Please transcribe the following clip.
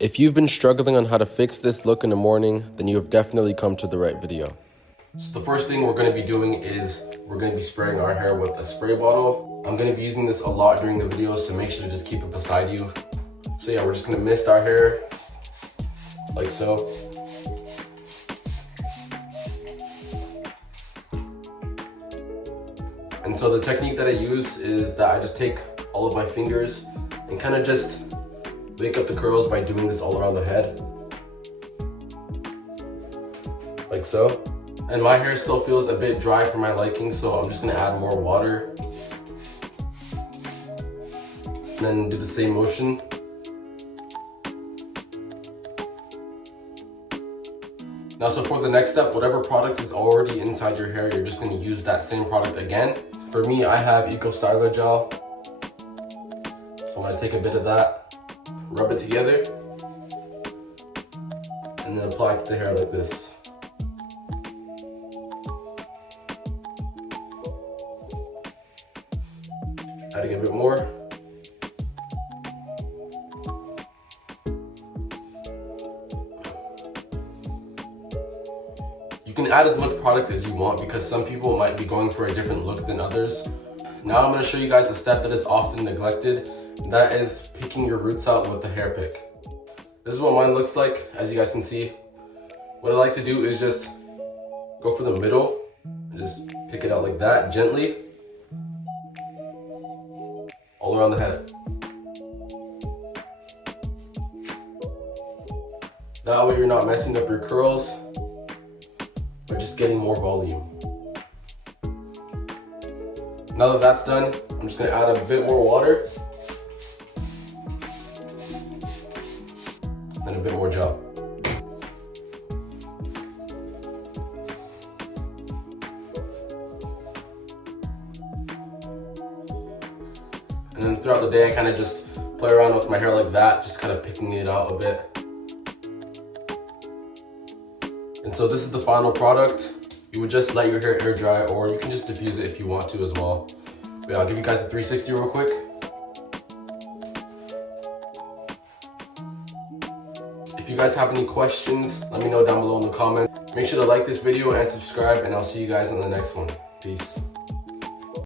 If you've been struggling on how to fix this look in the morning, then you have definitely come to the right video. So the first thing we're going to be doing is we're going to be spraying our hair with a spray bottle. I'm going to be using this a lot during the video, so make sure to just keep it beside you. So yeah, we're just going to mist our hair like so. And so the technique that I use is that I just take all of my fingers and kind of just wake up the curls by doing this all around the head. Like so. And my hair still feels a bit dry for my liking, so I'm just gonna add more water. And then do the same motion. Now, so for the next step, whatever product is already inside your hair, you're just gonna use that same product again. For me, I have Eco Styler Gel. So I'm gonna take a bit of that, rub it together, and then apply it to the hair like this. Adding a bit more. You can add as much product as you want because some people might be going for a different look than others. Now I'm going to show you guys a step that is often neglected. That is picking your roots out with a hair pick. This is what mine looks like, as you guys can see. What I like to do is just go for the middle and just pick it out like that, gently. All around the head. That way you're not messing up your curls, but just getting more volume. Now that that's done, I'm just gonna add a bit more water and a bit more gel. And then throughout the day, I kind of just play around with my hair like that, just kind of picking it out a bit. And so this is the final product. You would just let your hair air dry, or you can just diffuse it if you want to as well. But yeah, I'll give you guys a 360 real quick. If you guys have any questions, let me know down below in the comments. Make sure to like this video and subscribe, and I'll see you guys in the next one. Peace.